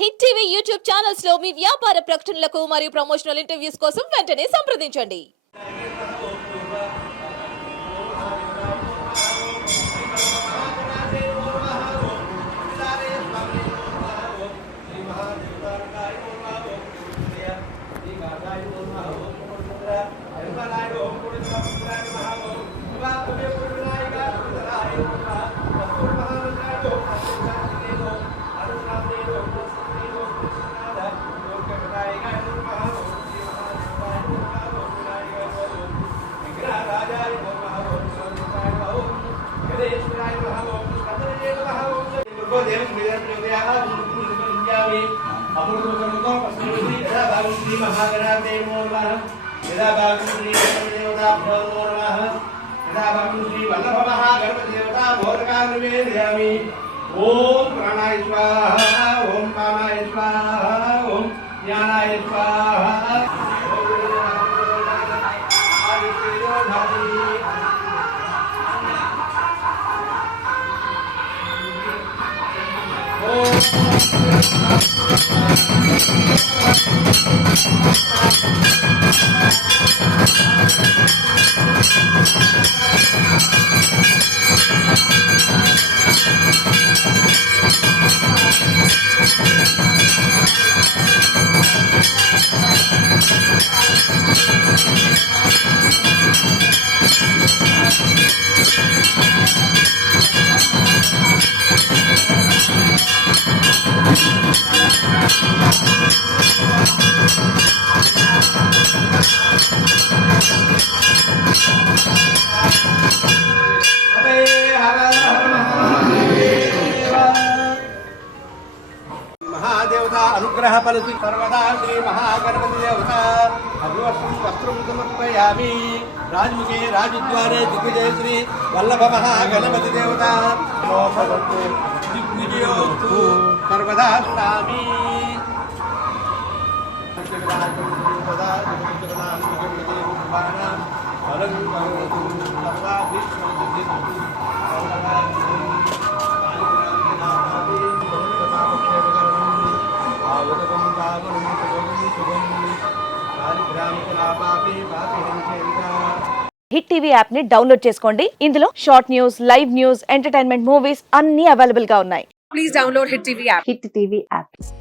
Hit TV YouTube channels లో మీ వ్యాపార ప్రకటనలకు మరియు ప్రమోషనల్ ఇంటర్వ్యూస్ కోసం వెంటనే సంప్రదించండి. ओम प्राणाय स्वाहा ओम कामाय स्वाहा ओम ज्ञानाय स्वाहा महादेवता अनुग्रह फलति सर्वदा श्री महागणपति देवता अभिवस्त्रं वस्त्रं समर्पयामि राजमुखे राजद्वारे दिग्विजय श्री वल्लभ महागणपति देवता भवतु दिग्विजयोस्तु सर्वदा स्नामि హిట్ టీవీ యాప్ ని డౌన్లోడ్ చేసుకోండి. ఇందులో short news, live news, entertainment movies అన్ని అవైలబుల్ గా ఉన్నాయి. Please download Hit TV app. Hit TV app.